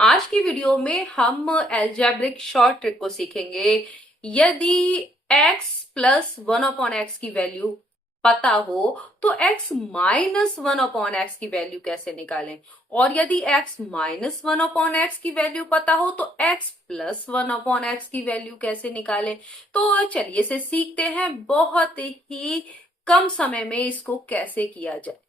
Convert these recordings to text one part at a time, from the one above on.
आज की वीडियो में हम एल्जेब्रिक शॉर्ट ट्रिक को सीखेंगे। यदि x plus one upon x की वैल्यू पता हो तो x minus one upon x की वैल्यू कैसे निकालें, और यदि x minus one upon x की वैल्यू पता हो तो x plus one upon x की वैल्यू कैसे निकालें। तो चलिए इसे सीखते हैं, बहुत ही कम समय में इसको कैसे किया जाए।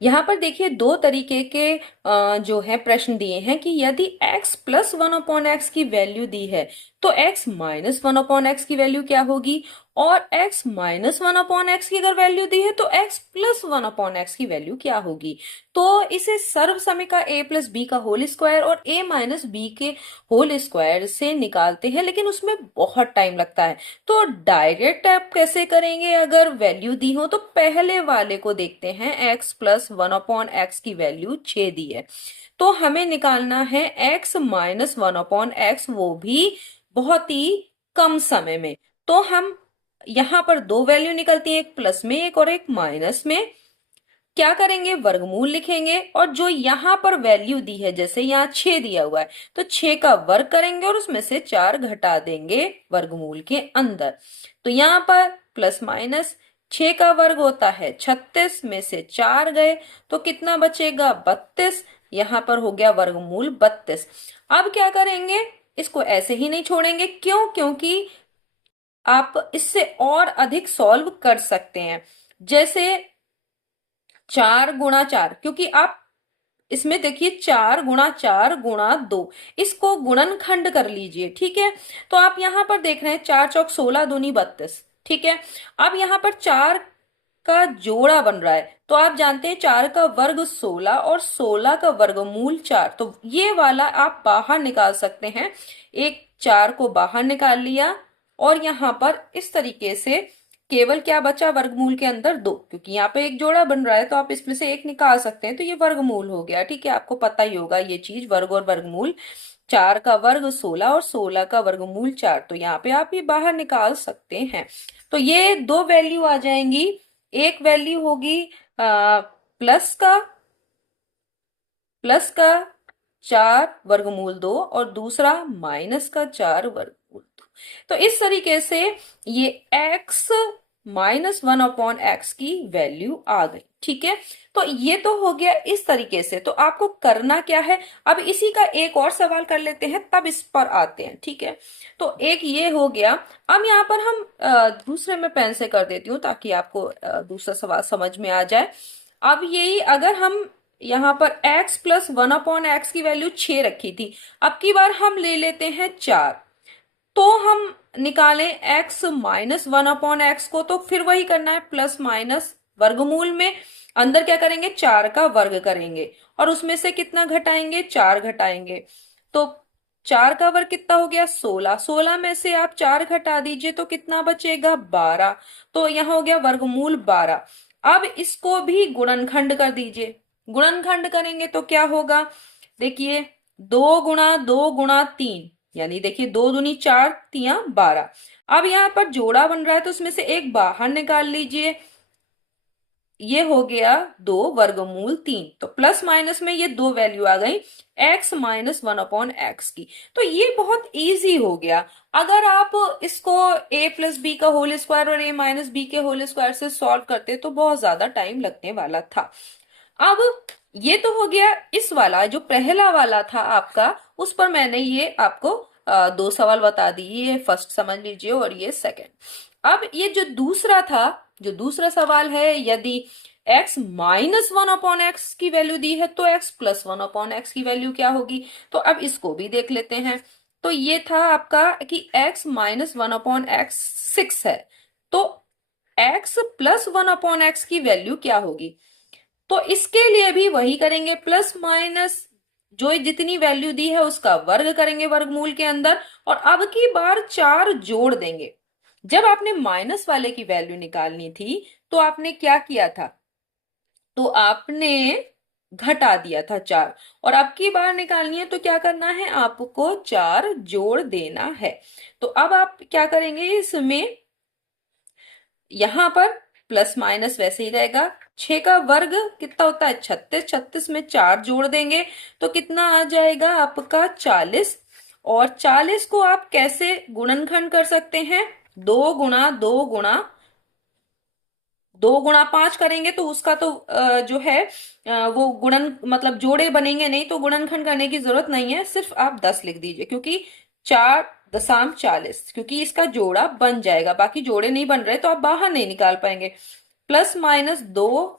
यहाँ पर देखिए दो तरीके के जो है प्रश्न दिए हैं कि यदि x plus one upon x की वैल्यू दी है तो x minus one upon x की वैल्यू क्या होगी, और x minus one upon x की अगर वैल्यू दी है तो x plus one upon x की वैल्यू क्या होगी। तो इसे सर्व समीका a प्लस बी का होल स्क्वायर और a माइनस बी के होल स्क्वायर से निकालते हैं, लेकिन उसमें बहुत टाइम लगता है। तो डायरेक्ट आप कैसे करेंगे, अगर वैल्यू दी हो तो पहले वाले को देखते हैं। x plus one upon x की वैल्यू 6 दी है तो हमें निकालना है x minus one upon x, वो भी बहुत ही कम समय में। तो हम यहां पर दो वैल्यू निकलती है, एक प्लस में एक और एक माइनस में। क्या करेंगे, वर्गमूल लिखेंगे और जो यहां पर वैल्यू दी है, जैसे यहाँ 6 दिया हुआ है तो 6 का वर्ग करेंगे और उसमें से 4 घटा देंगे वर्गमूल के अंदर। तो यहाँ पर प्लस माइनस 6 का वर्ग होता है 36, में से 4 गए तो कितना बचेगा 32। यहाँ पर हो गया वर्गमूल 32। अब क्या करेंगे, इसको ऐसे ही नहीं छोड़ेंगे। क्यों? क्योंकि आप इससे और अधिक सॉल्व कर सकते हैं। जैसे 4 गुणा 4, क्योंकि आप इसमें देखिए 4 गुणा 4 गुणा 2, इसको गुणनखंड कर लीजिए। ठीक है, तो आप यहां पर देख रहे हैं 4 चौक 16 दूनी 32। ठीक है, अब यहां पर 4 का जोड़ा बन रहा है तो आप जानते हैं 4 का वर्ग 16 और 16 का वर्गमूल 4, तो ये वाला आप बाहर निकाल सकते हैं। एक 4 को बाहर निकाल लिया और यहां पर इस तरीके से केवल क्या बचा, वर्गमूल के अंदर 2, क्योंकि यहाँ पे एक जोड़ा बन रहा है तो आप इसमें से एक निकाल सकते हैं, तो ये वर्गमूल हो गया। ठीक है, आपको पता ही होगा ये चीज, वर्ग और वर्गमूल। 4 का वर्ग 16 और 16 का वर्गमूल 4, तो यहाँ पे आप ये बाहर निकाल सकते हैं। तो ये दो वैल्यू आ जाएंगी। एक वैल्यू होगी प्लस का 4 वर्गमूल 2 और दूसरा माइनस का 4 वर्गमूल 2। तो इस तरीके से ये x minus one upon x की वैल्यू आ गई। ठीक है, तो ये तो हो गया इस तरीके से। तो आपको करना क्या है, अब इसी का एक और सवाल कर लेते हैं तब इस पर आते हैं। ठीक है, तो एक ये हो गया। अब यहाँ पर हम दूसरे में पेन से कर देती हूँ ताकि आपको दूसरा सवाल समझ में आ जाए। अब यही अगर हम यहाँ पर x plus one upon x की वैल्यू 6 रखी थी, अब की बार हम ले लेते हैं 4, तो हम निकालें x minus one upon x को, तो फिर वही करना है, प्लस माइनस वर्गमूल में अंदर क्या करेंगे, 4 का वर्ग करेंगे और उसमें से कितना घटाएंगे, 4 घटाएंगे। तो 4 का वर्ग कितना हो गया, 16। 16 में से आप 4 घटा दीजिए तो कितना बचेगा, 12। तो यहाँ हो गया वर्गमूल 12। अब इसको भी गुणनखंड कर दीजिए। गुणनखंड करेंगे तो क्या होगा, देखिए 2 गुणा 2 गुणा 3, यानी देखिए 2 दूनी 4 तिया 12। अब यहाँ पर जोड़ा बन रहा है तो उसमें से एक बाहर निकाल लीजिए, ये हो गया 2 वर्गमूल 3। तो प्लस माइनस में ये दो वैल्यू आ गई x minus one upon x की। तो ये बहुत इजी हो गया। अगर आप इसको a प्लस बी का होल स्क्वायर और a माइनस बी के होल स्क्वायर से सॉल्व करते तो बहुत ज्यादा टाइम लगने वाला था। अब ये तो हो गया इस वाला, जो पहला वाला था आपका, उस पर मैंने ये आपको दो सवाल बता दिए। ये फर्स्ट समझ लीजिए और ये सेकंड। अब ये जो दूसरा था, जो दूसरा सवाल है, यदि x minus one upon x की वैल्यू दी है तो x plus one upon x की वैल्यू क्या होगी। तो अब इसको भी देख लेते हैं। तो ये था आपका कि x minus one upon x 6 है, तो x plus one upon x की वैल्यू क्या होगी। तो इसके लिए भी वही करेंगे, प्लस माइनस जो जितनी वैल्यू दी है उसका वर्ग करेंगे वर्गमूल के अंदर, और अब की बार 4 जोड़ देंगे। जब आपने माइनस वाले की वैल्यू निकालनी थी तो आपने क्या किया था, तो आपने घटा दिया था 4, और अब की बार निकालनी है तो क्या करना है, आपको 4 जोड़ देना है। तो अब आप क्या करेंगे, इसमें यहां पर प्लस माइनस वैसे ही रहेगा, 6 का वर्ग कितना होता है 36, 36 में 4 जोड़ देंगे तो कितना आ जाएगा आपका 40। और 40 को आप कैसे गुणनखंड कर सकते हैं, 2 गुणा 5 करेंगे तो उसका तो जो है वो गुणन मतलब जोड़े बनेंगे नहीं, तो गुणनखंड करने की जरूरत नहीं है, सिर्फ आप 10 लिख दीजिए, क्योंकि 4 दशम 40, क्योंकि इसका जोड़ा बन जाएगा, बाकी जोड़े नहीं बन रहे तो आप बाहर नहीं निकाल पाएंगे। +-2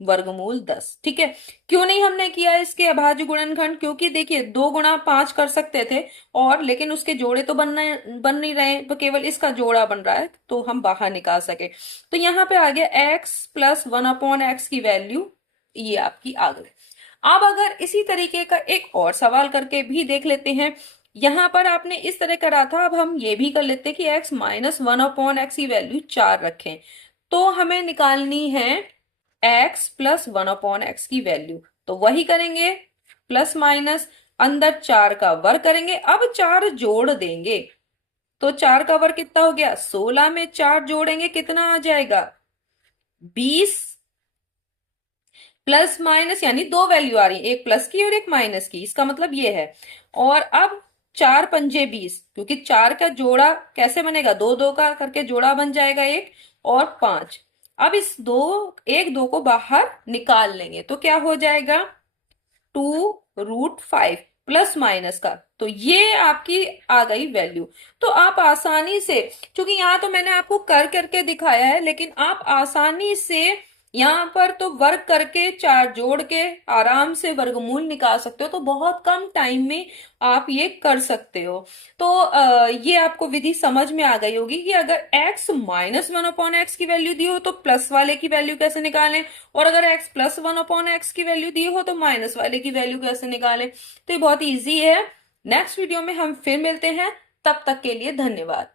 वर्गमूल 10, ठीक है। क्यों नहीं हमने किया इसके अभाज्य गुणनखंड, क्योंकि देखिए 2 गुणा 5 कर सकते थे और लेकिन उसके जोड़े तो बन नहीं रहे, तो केवल इसका जोड़ा बन रहा है तो हम बाहर निकाल सके। तो यहाँ पे आ गया x+1/x की वैल्यू, ये आपकी आ गई। अब अगर इसी तरीके का एक और सवाल करके भी देख लेते हैं। यहां पर आपने इस तरह करा था, अब हम ये भी कर लेते हैं कि x-1/x की वैल्यू 4 रखें। तो हमें निकालनी है x+1/x की वैल्यू, तो वही करेंगे, प्लस माइनस, अंदर 4 का वर्ग करेंगे, अब 4 जोड़ देंगे तो 4 का वर्ग कितना हो गया 16 में 4 जोड़ेंगे कितना आ जाएगा 20। प्लस माइनस यानी दो वैल्यू आ रही है, एक प्लस की और एक माइनस की, इसका मतलब ये है। और अब 4×5 = 20, क्योंकि 4 का जोड़ा कैसे बनेगा, दो दो का करके जोड़ा बन जाएगा एक, और 5। अब इस एक दो को बाहर निकाल लेंगे तो क्या हो जाएगा 2√5 प्लस माइनस का, तो ये आपकी आ गई वैल्यू। तो आप आसानी से, क्योंकि यहाँ तो मैंने आपको कर करके दिखाया है, लेकिन आप आसानी से यहाँ पर तो वर्ग करके 4 जोड़ के आराम से वर्गमूल निकाल सकते हो, तो बहुत कम टाइम में आप ये कर सकते हो। तो ये आपको विधि समझ में आ गई होगी कि अगर x-1/x की वैल्यू दी हो तो प्लस वाले की वैल्यू कैसे निकालें, और अगर x+1/x की वैल्यू दी हो तो माइनस वाले की वैल्यू कैसे निकालें। तो ये बहुत ईजी है। नेक्स्ट वीडियो में हम फिर मिलते हैं, तब तक के लिए धन्यवाद।